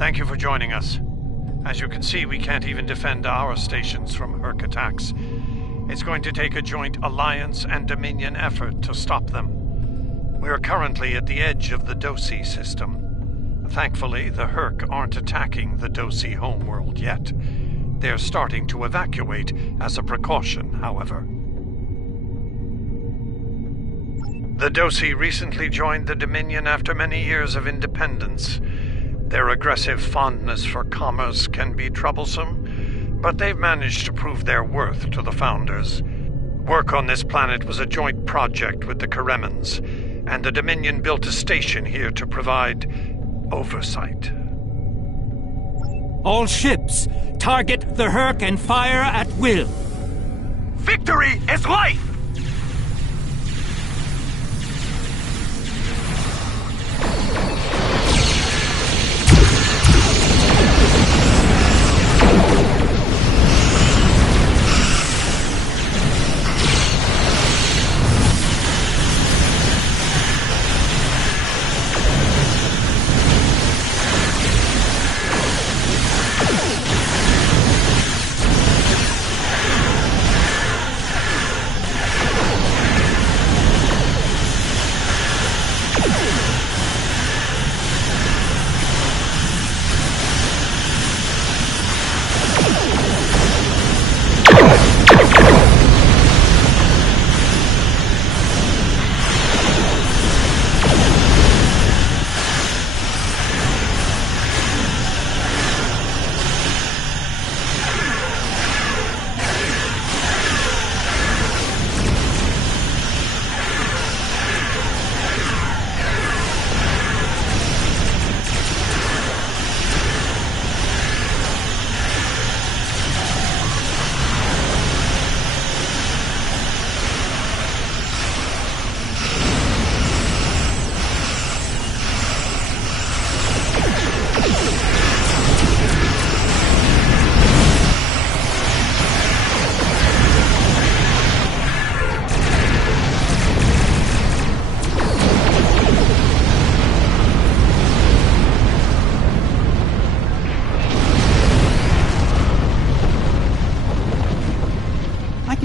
Thank you for joining us. As you can see, we can't even defend our stations from Herc attacks. It's going to take a joint Alliance and Dominion effort to stop them. We are currently at the edge of the Dosi system. Thankfully, the Herc aren't attacking the Dosi homeworld yet. They're starting to evacuate as a precaution, however. The Dosi recently joined the Dominion after many years of independence. Their aggressive fondness for commerce can be troublesome, but they've managed to prove their worth to the Founders. Work on this planet was a joint project with the Karemans, and the Dominion built a station here to provide oversight. All ships, target the Herc and fire at will. Victory is life!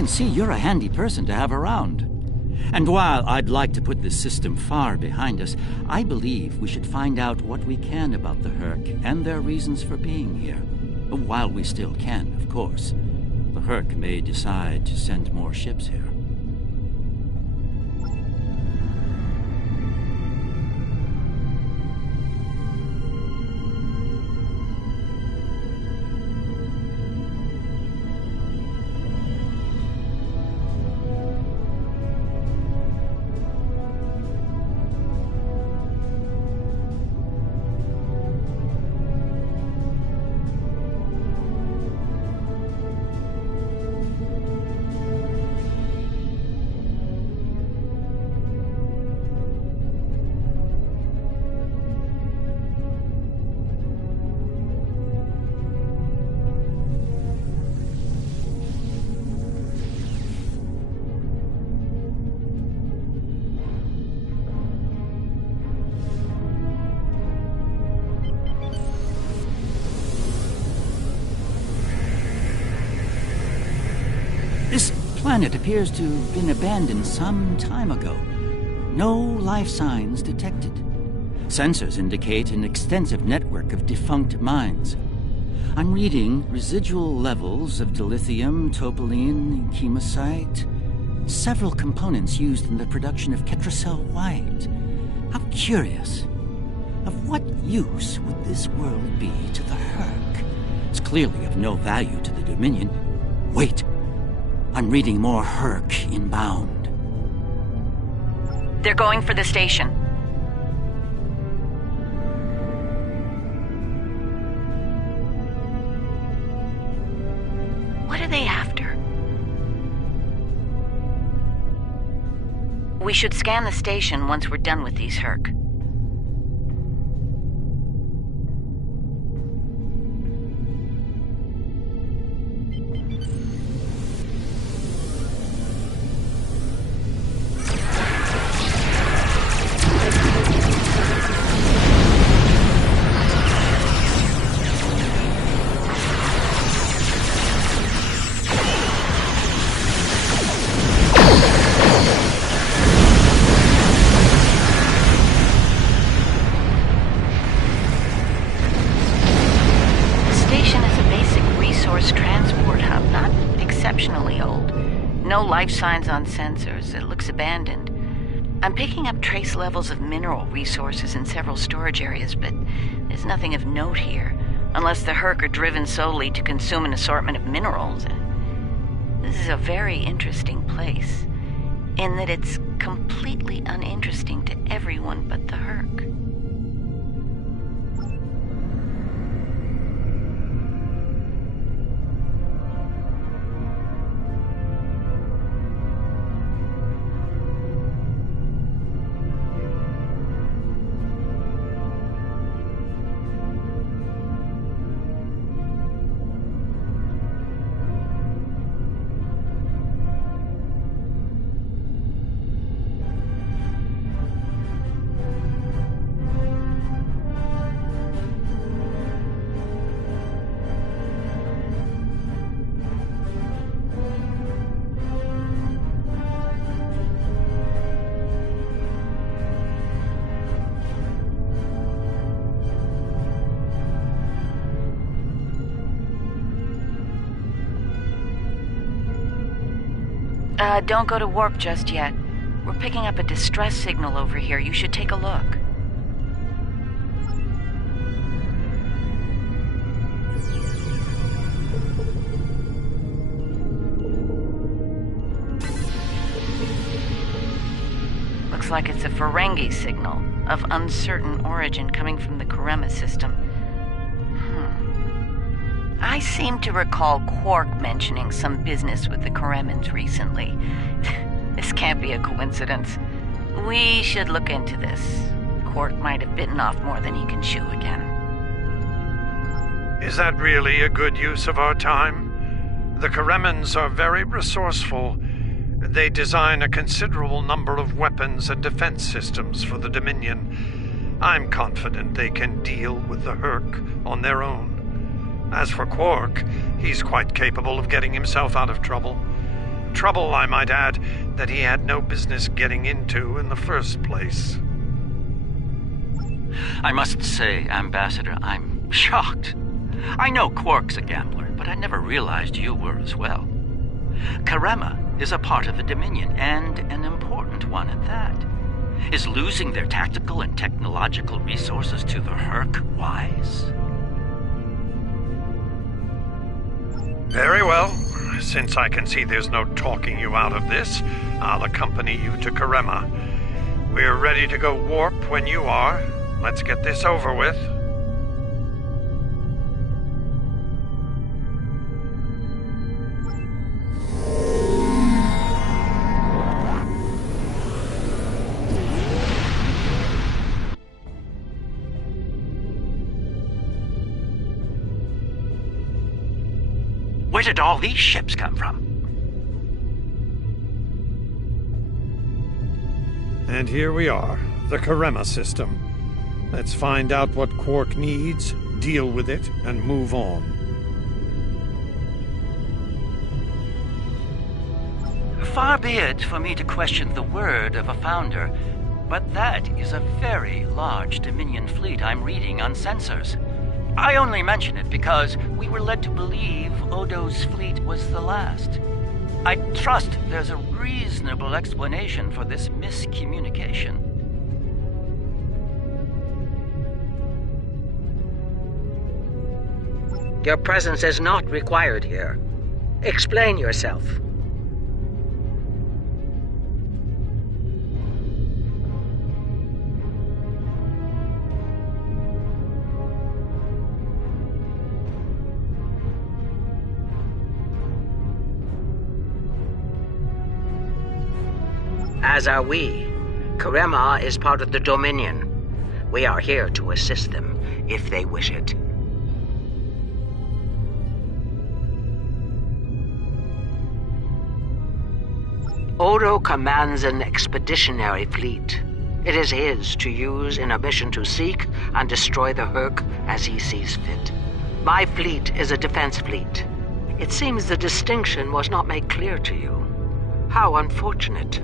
See, you're a handy person to have around. And while I'd like to put this system far behind us, I believe we should find out what we can about the Herc and their reasons for being here. While we still can, of course. The Herc may decide to send more ships here. This planet appears to have been abandoned some time ago. No life signs detected. Sensors indicate an extensive network of defunct mines. I'm reading residual levels of dilithium, topoline, chemosite, several components used in the production of Ketracel White. How curious. Of what use would this world be to the Herc? It's clearly of no value to the Dominion. Wait. I'm reading more Herc inbound. They're going for the station. What are they after? We should scan the station once we're done with these Herc. No life signs on sensors. It looks abandoned. I'm picking up trace levels of mineral resources in several storage areas, but there's nothing of note here, unless the Herc are driven solely to consume an assortment of minerals. This is a very interesting place, in that it's completely uninteresting to everyone but the Herc. Don't go to warp just yet. We're picking up a distress signal over here. You should take a look. Looks like it's a Ferengi signal of uncertain origin coming from the Karema system. I seem to recall Quark mentioning some business with the Karemans recently. This can't be a coincidence. We should look into this. Quark might have bitten off more than he can chew again. Is that really a good use of our time? The Karemans are very resourceful. They design a considerable number of weapons and defense systems for the Dominion. I'm confident they can deal with the Herc on their own. As for Quark, he's quite capable of getting himself out of trouble. Trouble, I might add, that he had no business getting into in the first place. I must say, Ambassador, I'm shocked. I know Quark's a gambler, but I never realized you were as well. Karema is a part of the Dominion, and an important one at that. Is losing their tactical and technological resources to the Herc wise? Very well. Since I can see there's no talking you out of this, I'll accompany you to Karema. We're ready to go warp when you are. Let's get this over with. Where did all these ships come from? And here we are, the Karema system. Let's find out what Quark needs, deal with it, and move on. Far be it for me to question the word of a founder, but that is a very large Dominion fleet I'm reading on sensors. I only mention it because we were led to believe Odo's fleet was the last. I trust there's a reasonable explanation for this miscommunication. Your presence is not required here. Explain yourself. As are we. Karema is part of the Dominion. We are here to assist them, if they wish it. Odo commands an expeditionary fleet. It is his to use in a mission to seek and destroy the Herc as he sees fit. My fleet is a defense fleet. It seems the distinction was not made clear to you. How unfortunate.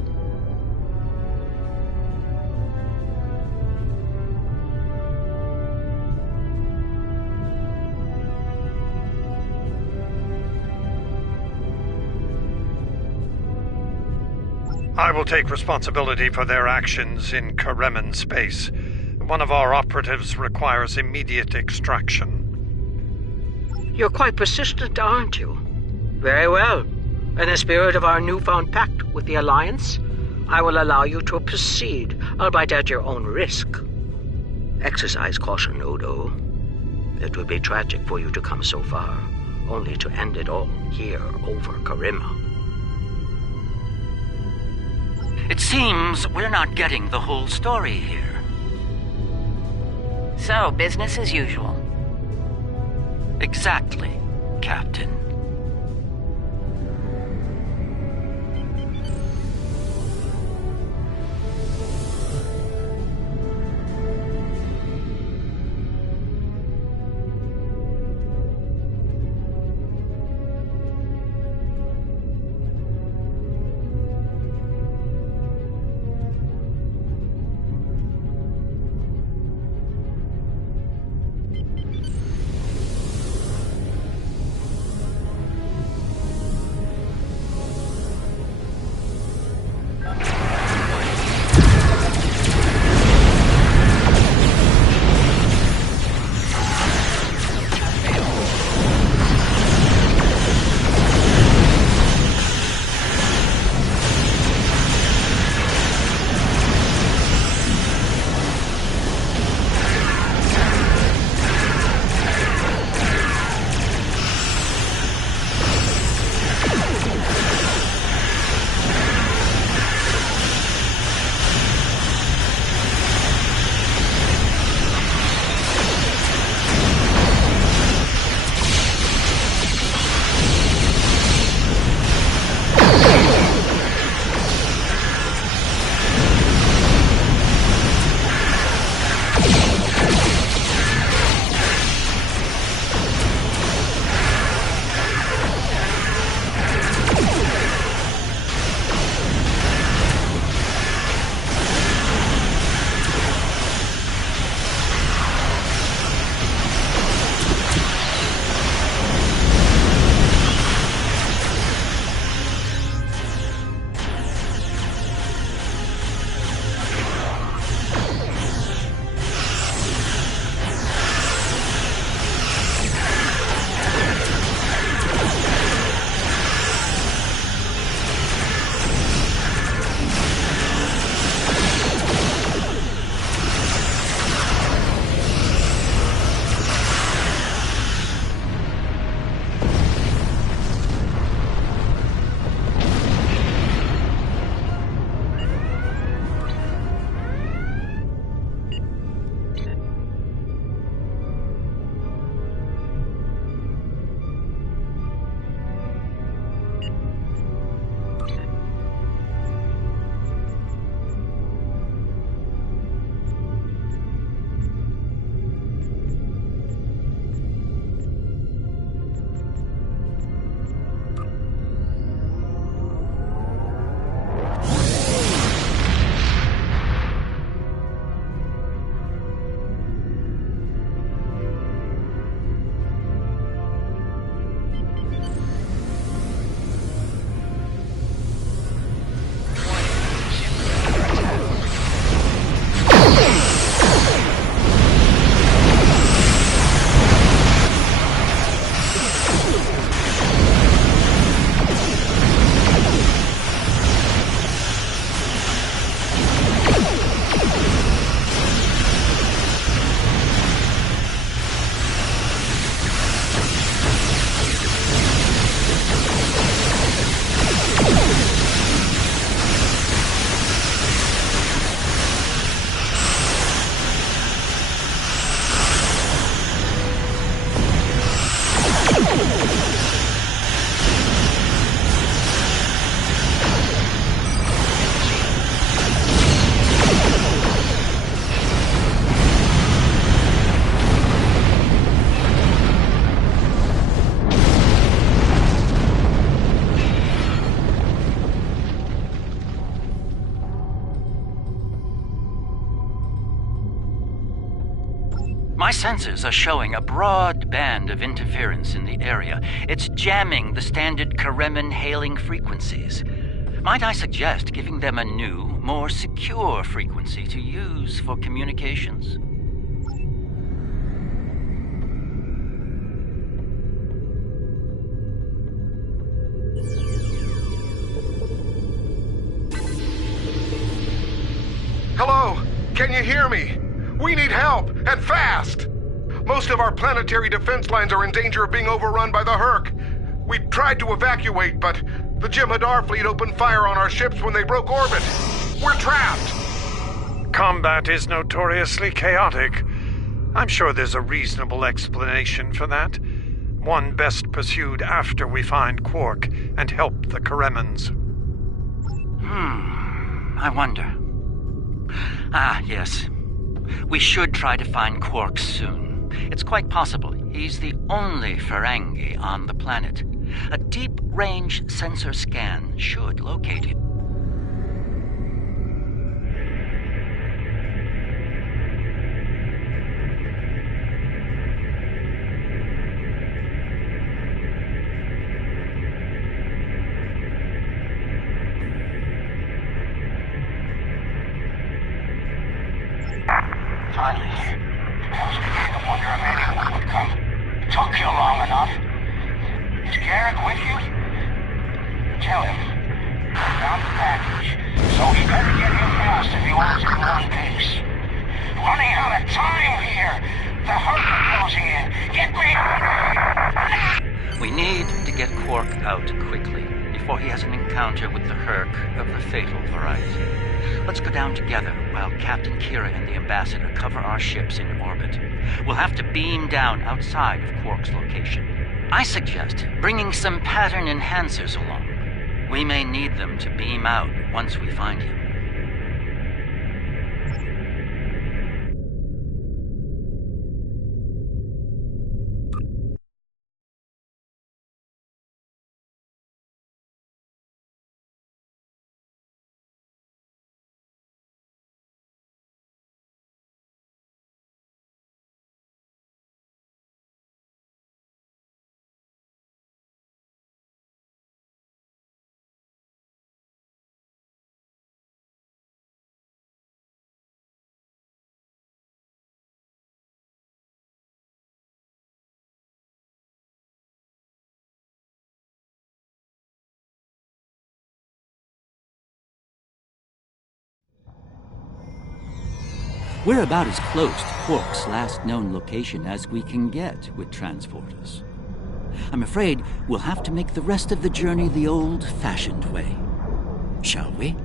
I will take responsibility for their actions in Karemen space. One of our operatives requires immediate extraction. You're quite persistent, aren't you? Very well. In the spirit of our newfound pact with the Alliance, I will allow you to proceed, albeit at your own risk. Exercise caution, Odo. It would be tragic for you to come so far, only to end it all here over Karima. It seems we're not getting the whole story here. So, business as usual. Exactly, Captain. My sensors are showing a broad band of interference in the area. It's jamming the standard Karemen hailing frequencies. Might I suggest giving them a new, more secure frequency to use for communications? Hello? Can you hear me? We need help, and fast! Most of our planetary defense lines are in danger of being overrun by the Herc. We tried to evacuate, but the Jem'Hadar fleet opened fire on our ships when they broke orbit. We're trapped! Combat is notoriously chaotic. I'm sure there's a reasonable explanation for that. One best pursued after we find Quark and help the Karemans. I wonder. Ah, yes. We should try to find Quark soon. It's quite possible he's the only Ferengi on the planet. A deep-range sensor scan should locate him. Finally. I was beginning to wonder if anyone would come. Took you long enough. Is Garrick with you? Tell him. I found the package. So he better get here fast if he wants to go on pace. Running out of time here. The Herc are closing in. Get me! We need to get Quark out quickly before he has an encounter with the Herc of the fatal variety. Let's go down together while Captain Kira and the Ambassador cover our ships in orbit. We'll have to beam down outside of Quark's location. I suggest bringing some pattern enhancers along. We may need them to beam out once we find him. We're about as close to Quark's last known location as we can get with transporters. I'm afraid we'll have to make the rest of the journey the old-fashioned way. Shall we?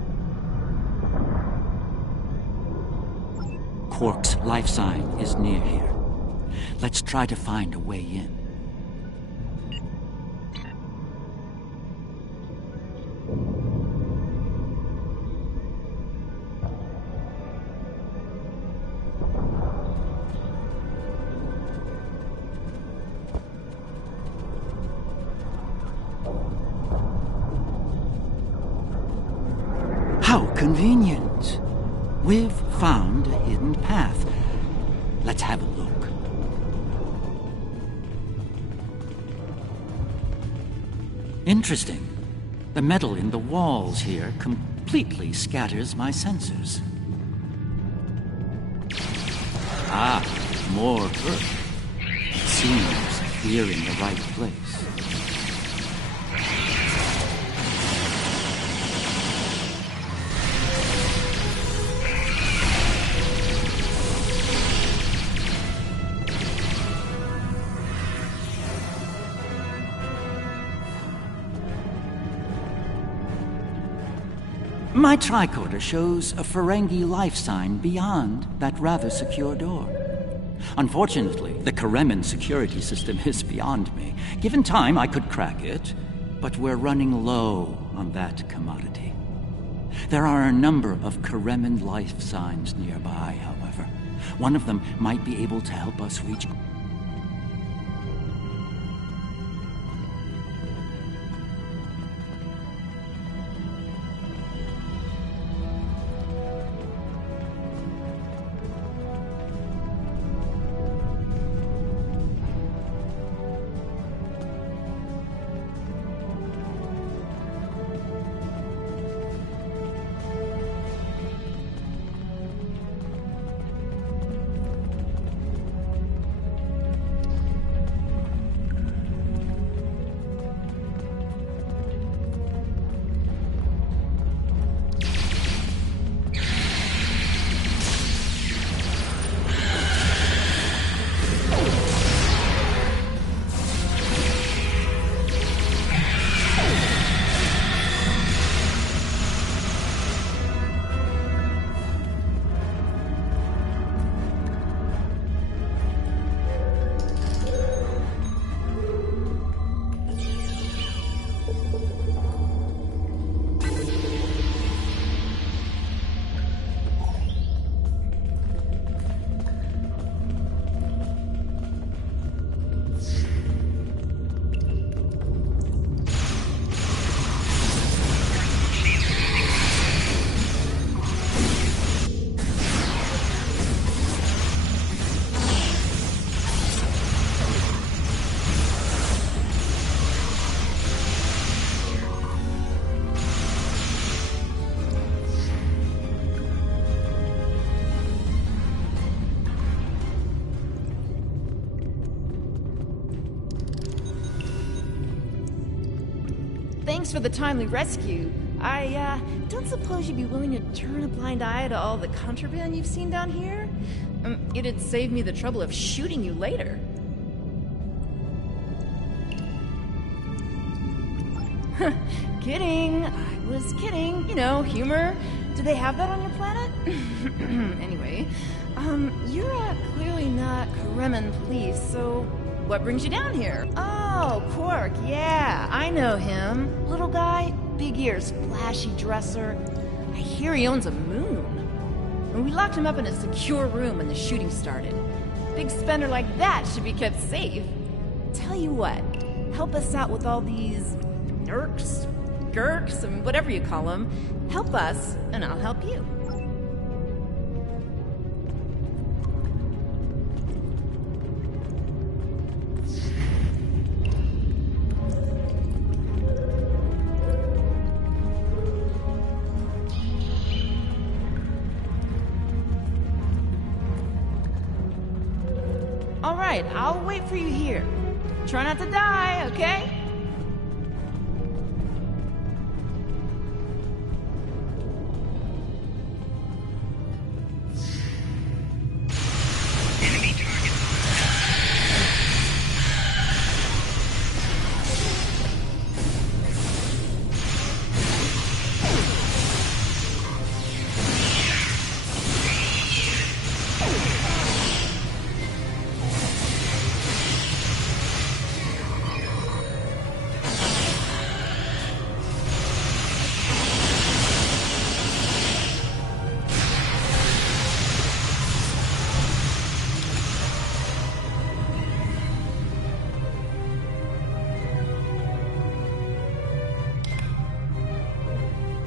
Quark's life sign is near here. Let's try to find a way in. How convenient. We've found a hidden path. Let's have a look. Interesting. The metal in the walls here completely scatters my sensors. Ah, more Earth. Seems we're in the right place. My tricorder shows a Ferengi life sign beyond that rather secure door. Unfortunately, the Kareman security system is beyond me. Given time, I could crack it, but we're running low on that commodity. There are a number of Kareman life signs nearby, however. One of them might be able to help us reach... Thanks for the timely rescue. I don't suppose you'd be willing to turn a blind eye to all the contraband you've seen down here? It'd save me the trouble of shooting you later. Kidding. I was kidding. You know, humor. Do they have that on your planet? Anyway, you're clearly not Kremen police, so what brings you down here? Oh, Quark, yeah, I know him. Little guy, big ears, flashy dresser. I hear he owns a moon. And we locked him up in a secure room when the shooting started. Big spender like that should be kept safe. Tell you what, help us out with all these nerks, gurks, and whatever you call them. Help us, and I'll help you. All right, I'll wait for you here. Try not to die, okay?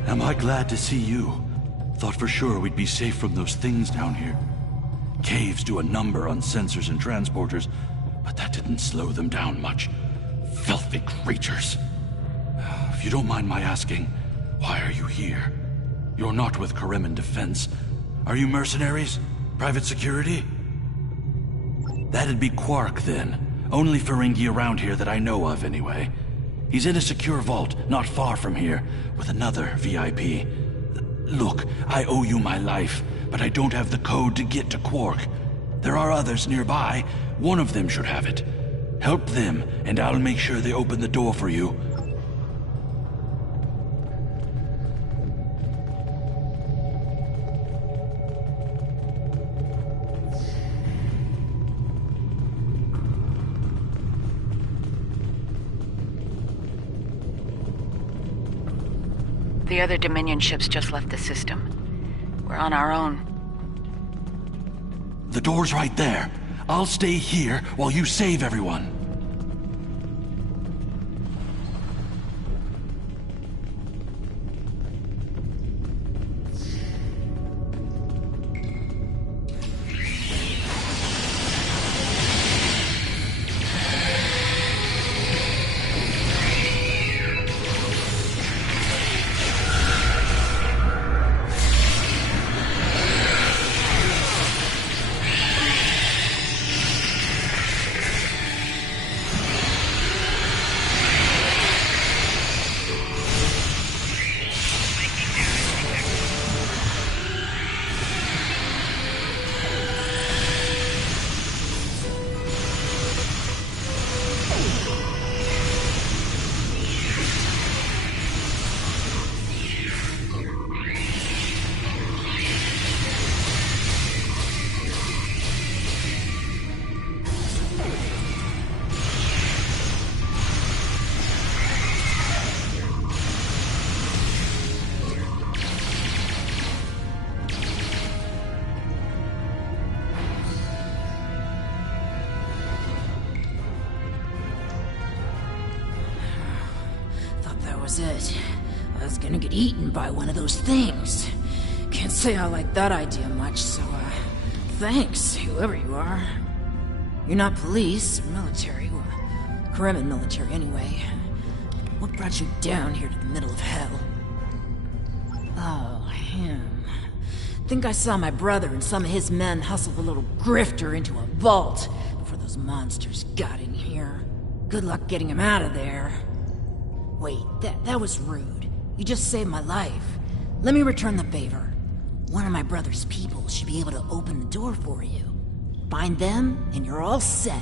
Am I glad to see you? Thought for sure we'd be safe from those things down here. Caves do a number on sensors and transporters, but that didn't slow them down much. Filthy creatures. If you don't mind my asking, why are you here? You're not with Kremen Defense. Are you mercenaries? Private security? That'd be Quark, then. Only Ferengi around here that I know of, anyway. He's in a secure vault, not far from here, with another VIP. Look, I owe you my life, but I don't have the code to get to Quark. There are others nearby. One of them should have it. Help them, and I'll make sure they open the door for you. The other Dominion ships just left the system. We're on our own. The door's right there. I'll stay here while you save everyone. It. I was gonna get eaten by one of those things. Can't say I like that idea much, so, thanks, whoever you are. You're not police or military, or Kremen military anyway. What brought you down here to the middle of hell? Oh, him. Think I saw my brother and some of his men hustle the little grifter into a vault before those monsters got in here. Good luck getting him out of there. Wait, that was rude. You just saved my life. Let me return the favor. One of my brother's people should be able to open the door for you. Find them, and you're all set.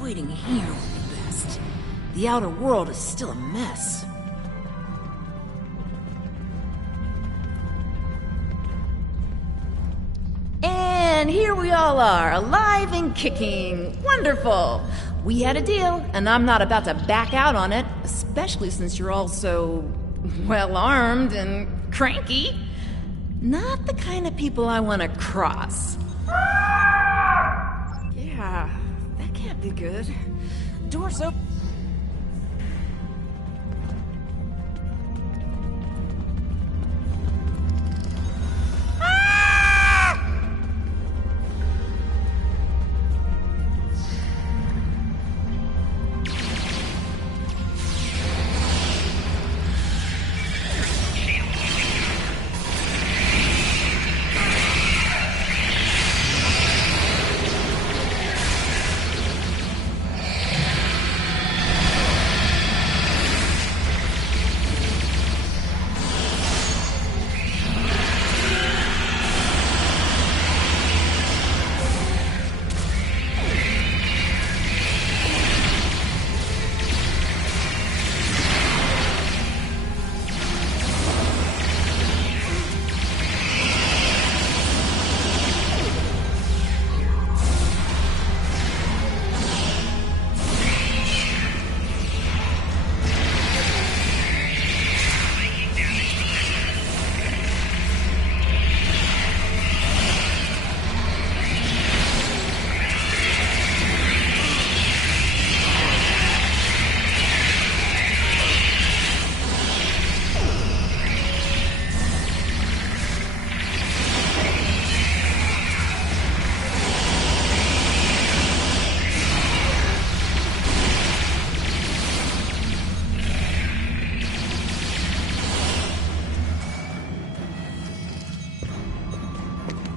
Waiting here would be best. The outer world is still a mess. And here we all are, alive and kicking. Wonderful! We had a deal, and I'm not about to back out on it, especially since you're all so well-armed and cranky. Not the kind of people I want to cross. Yeah. Can't be good. Door's open.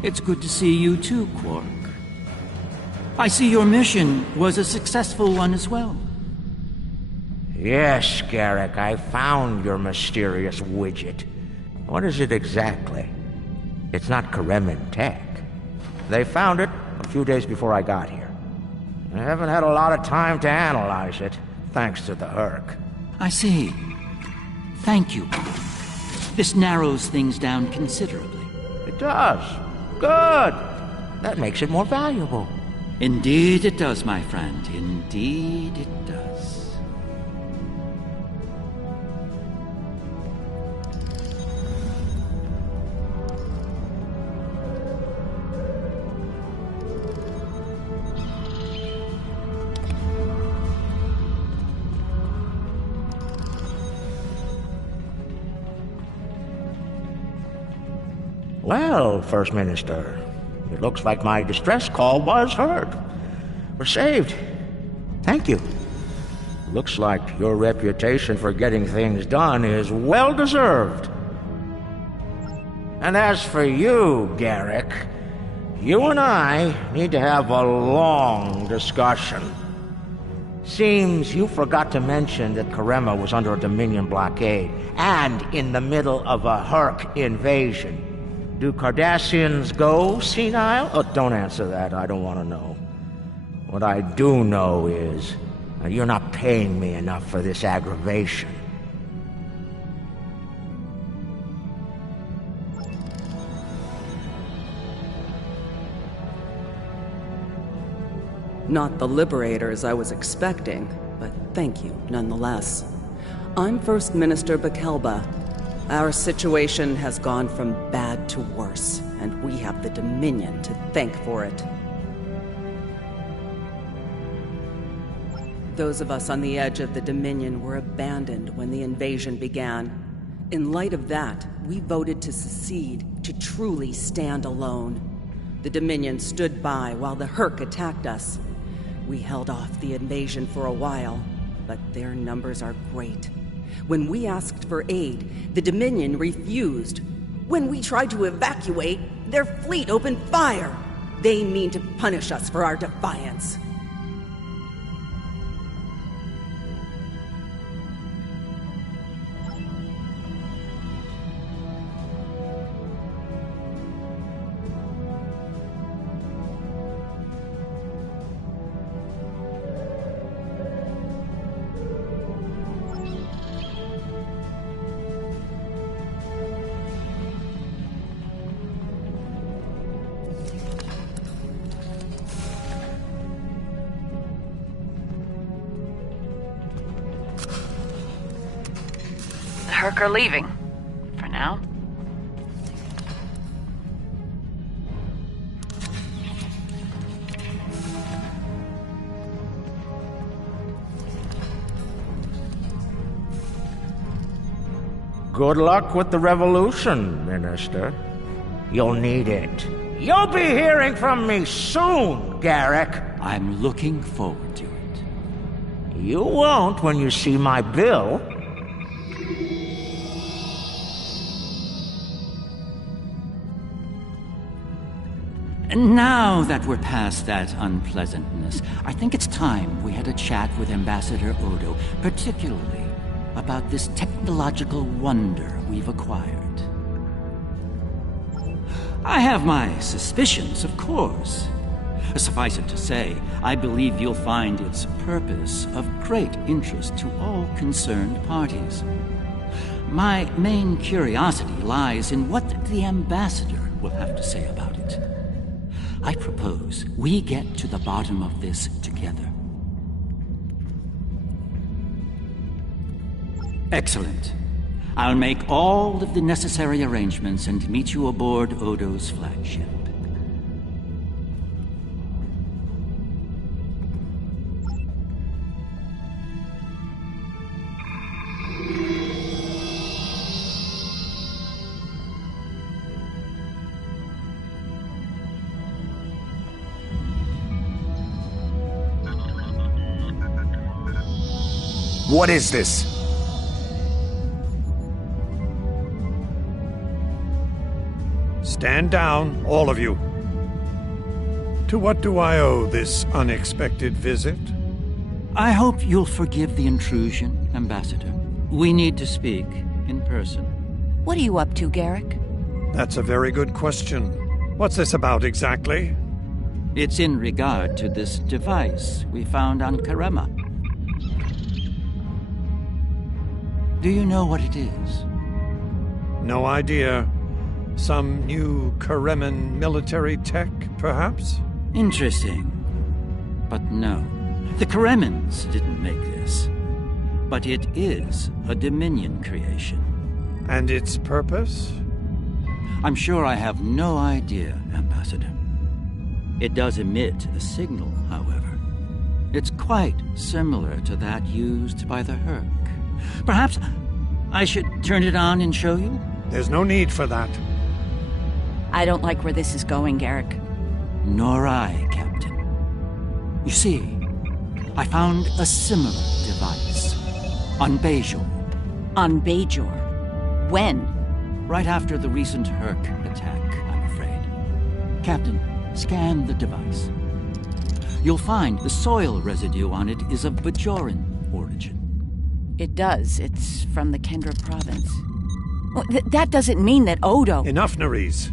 It's good to see you too, Quark. I see your mission was a successful one as well. Yes, Garrick, I found your mysterious widget. What is it exactly? It's not Karemin tech. They found it a few days before I got here. I haven't had a lot of time to analyze it, thanks to the Herc. I see. Thank you. This narrows things down considerably. It does. Good. That makes it more valuable. Indeed it does, my friend. Indeed it does. Well, First Minister, it looks like my distress call was heard. We're saved. Thank you. Looks like your reputation for getting things done is well deserved. And as for you, Garrick, you and I need to have a long discussion. Seems you forgot to mention that Karema was under a Dominion blockade and in the middle of a Herc invasion. Do Cardassians go senile? Oh, don't answer that. I don't want to know. What I do know is you're not paying me enough for this aggravation. Not the liberators I was expecting, but thank you nonetheless. I'm First Minister Bakelba. Our situation has gone from bad to worse, and we have the Dominion to thank for it. Those of us on the edge of the Dominion were abandoned when the invasion began. In light of that, we voted to secede, to truly stand alone. The Dominion stood by while the Herc attacked us. We held off the invasion for a while, but their numbers are great. When we asked for aid, the Dominion refused. When we tried to evacuate, their fleet opened fire. They mean to punish us for our defiance. Herc are leaving. For now. Good luck with the revolution, Minister. You'll need it. You'll be hearing from me soon, Garrick. I'm looking forward to it. You won't when you see my bill. Now that we're past that unpleasantness, I think it's time we had a chat with Ambassador Odo, particularly about this technological wonder we've acquired. I have my suspicions, of course. Suffice it to say, I believe you'll find its purpose of great interest to all concerned parties. My main curiosity lies in what the Ambassador will have to say about it. I propose we get to the bottom of this together. Excellent. I'll make all of the necessary arrangements and meet you aboard Odo's flagship. What is this? Stand down, all of you. To what do I owe this unexpected visit? I hope you'll forgive the intrusion, Ambassador. We need to speak in person. What are you up to, Garrick? That's a very good question. What's this about exactly? It's in regard to this device we found on Karema. Do you know what it is? No idea. Some new Kareman military tech, perhaps? Interesting. But no. The Karemans didn't make this. But it is a Dominion creation. And its purpose? I'm sure I have no idea, Ambassador. It does emit a signal, however. It's quite similar to that used by the Herc. Perhaps I should turn it on and show you? There's no need for that. I don't like where this is going, Garrick. Nor I, Captain. You see, I found a similar device on Bajor. On Bajor? When? Right after the recent Herc attack, I'm afraid. Captain, scan the device. You'll find the soil residue on it is of Bajoran origin. It does. It's from the Kendra province. Well, that doesn't mean that Odo... Enough, Nerys.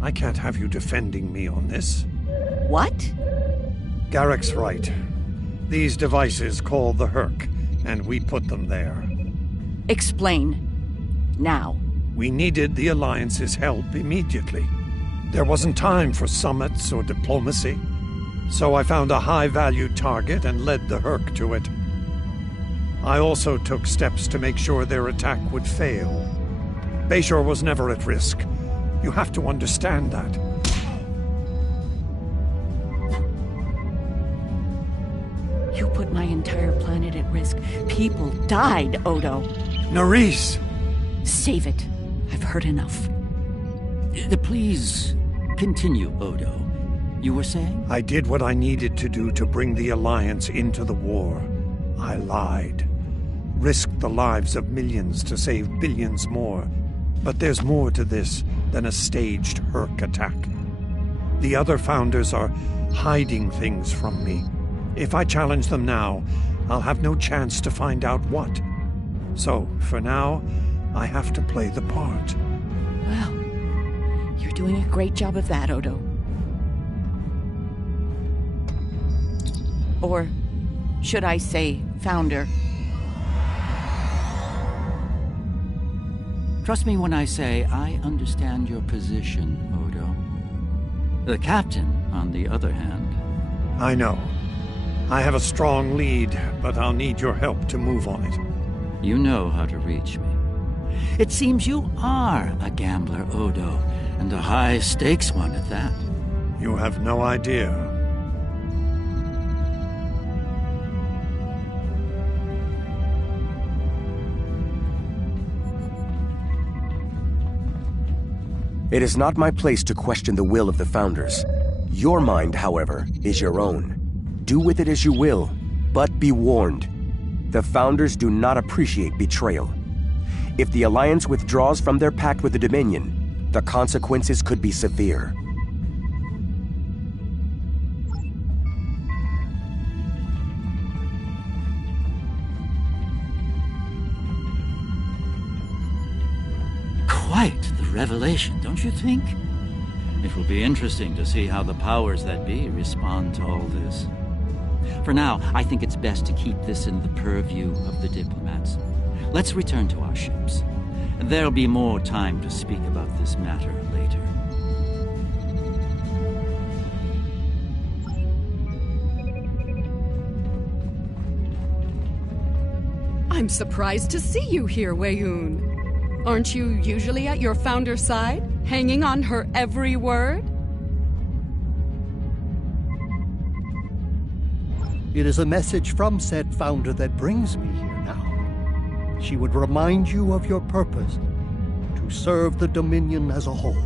I can't have you defending me on this. What? Garrick's right. These devices call the Herc, and we put them there. Explain. Now. We needed the Alliance's help immediately. There wasn't time for summits or diplomacy. So I found a high-value target and led the Herc to it. I also took steps to make sure their attack would fail. Bajor was never at risk. You have to understand that. You put my entire planet at risk. People died, Odo. Nerys! Save it. I've heard enough. Please continue, Odo. You were saying? I did what I needed to do to bring the Alliance into the war. I lied. Risked the lives of millions to save billions more. But there's more to this than a staged Herc attack. The other founders are hiding things from me. If I challenge them now, I'll have no chance to find out what. So, for now, I have to play the part. Well, you're doing a great job of that, Odo. Or should I say, founder? Trust me when I say I understand your position, Odo. The captain, on the other hand... I know. I have a strong lead, but I'll need your help to move on it. You know how to reach me. It seems you are a gambler, Odo, and a high-stakes one at that. You have no idea. It is not my place to question the will of the Founders. Your mind, however, is your own. Do with it as you will, but be warned. The Founders do not appreciate betrayal. If the Alliance withdraws from their pact with the Dominion, the consequences could be severe. Quite the revelation, don't you think? It will be interesting to see how the powers that be respond to all this. For now, I think it's best to keep this in the purview of the diplomats. Let's return to our ships. There'll be more time to speak about this matter later. I'm surprised to see you here, Weyoun. Aren't you usually at your founder's side, hanging on her every word? It is a message from said founder that brings me here now. She would remind you of your purpose, to serve the Dominion as a whole.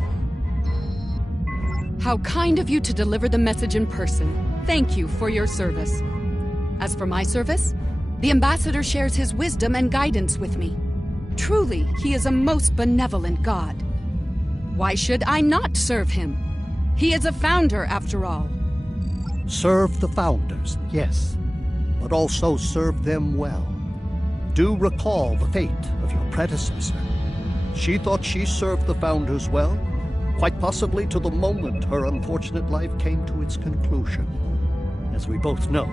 How kind of you to deliver the message in person. Thank you for your service. As for my service, the ambassador shares his wisdom and guidance with me. Truly, he is a most benevolent god. Why should I not serve him? He is a founder, after all. Serve the Founders, yes, but also serve them well. Do recall the fate of your predecessor. She thought she served the Founders well, quite possibly to the moment her unfortunate life came to its conclusion, as we both know.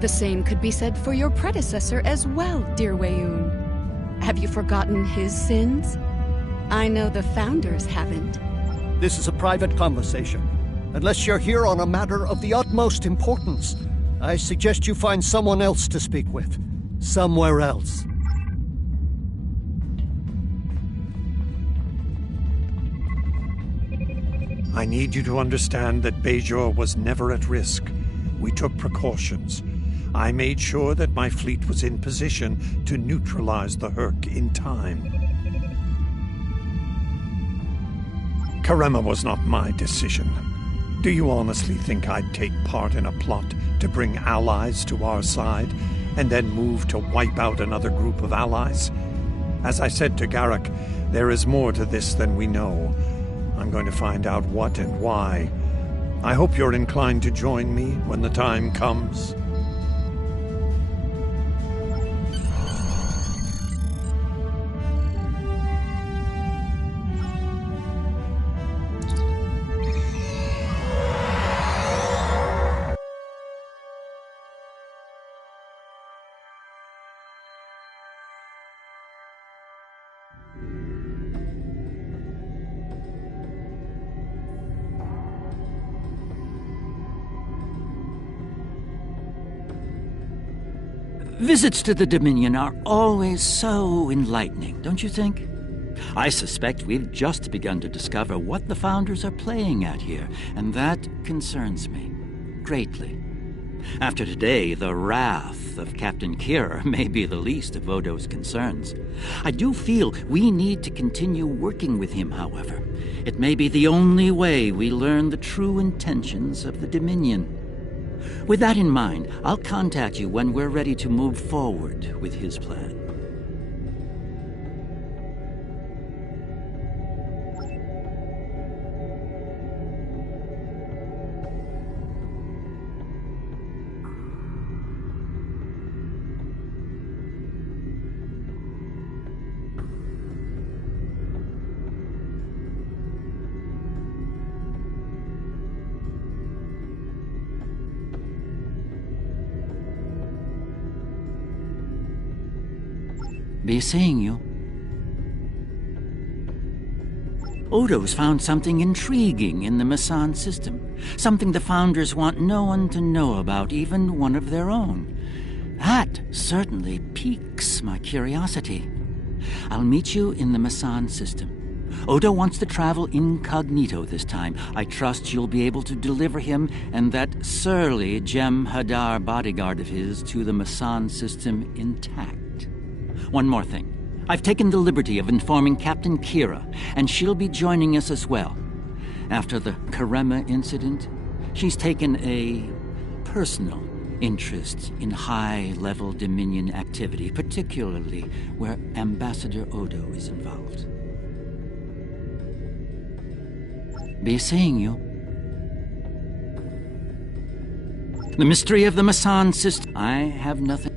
The same could be said for your predecessor as well, dear Weyoun. Have you forgotten his sins? I know the Founders haven't. This is a private conversation. Unless you're here on a matter of the utmost importance, I suggest you find someone else to speak with. Somewhere else. I need you to understand that Bajor was never at risk. We took precautions. I made sure that my fleet was in position to neutralize the Herc in time. Karema was not my decision. Do you honestly think I'd take part in a plot to bring allies to our side, and then move to wipe out another group of allies? As I said to Garrick, there is more to this than we know. I'm going to find out what and why. I hope you're inclined to join me when the time comes. Visits to the Dominion are always so enlightening, don't you think? I suspect we've just begun to discover what the Founders are playing at here, and that concerns me greatly. After today, the wrath of Captain Kira may be the least of Odo's concerns. I do feel we need to continue working with him, however. It may be the only way we learn the true intentions of the Dominion. With that in mind, I'll contact you when we're ready to move forward with his plan. Be seeing you. Odo's found something intriguing in the Masan system. Something the Founders want no one to know about, even one of their own. That certainly piques my curiosity. I'll meet you in the Masan system. Odo wants to travel incognito this time. I trust you'll be able to deliver him and that surly Jem'Hadar bodyguard of his to the Masan system intact. One more thing. I've taken the liberty of informing Captain Kira, and she'll be joining us as well. After the Karema incident, she's taken a personal interest in high-level Dominion activity, particularly where Ambassador Odo is involved. Be seeing you. The mystery of the Masan system. I have nothing.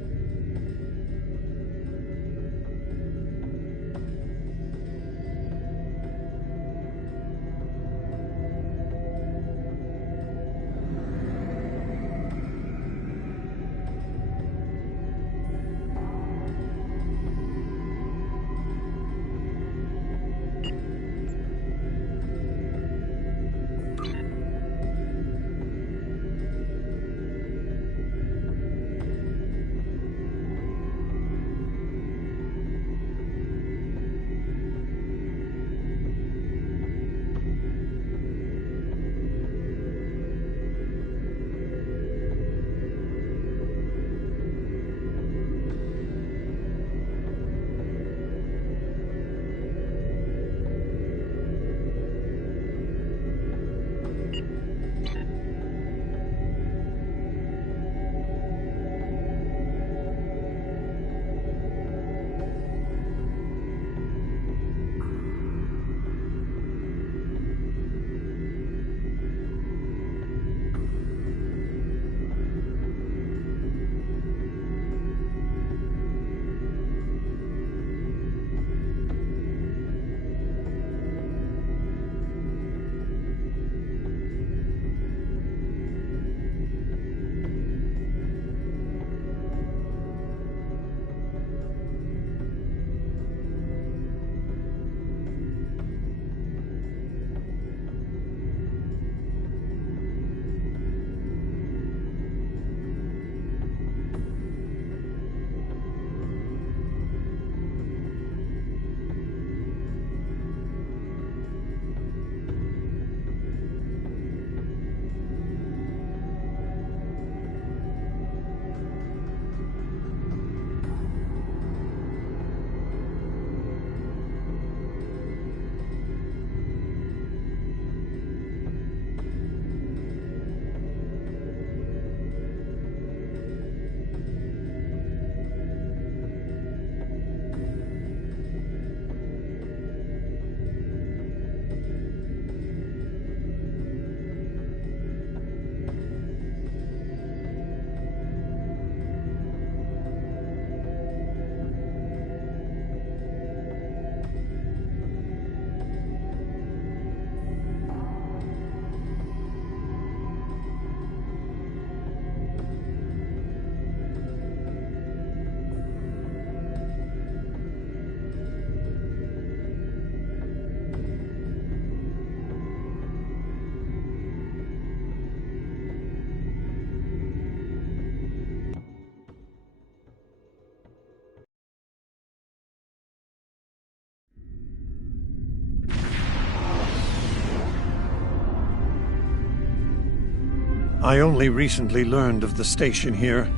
I only recently learned of the station here.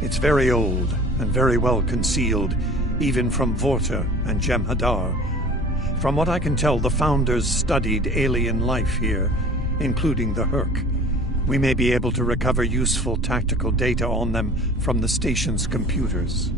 It's very old and very well concealed, even from Vorta and Jem'Hadar. From what I can tell, the Founders studied alien life here, including the Herc. We may be able to recover useful tactical data on them from the station's computers.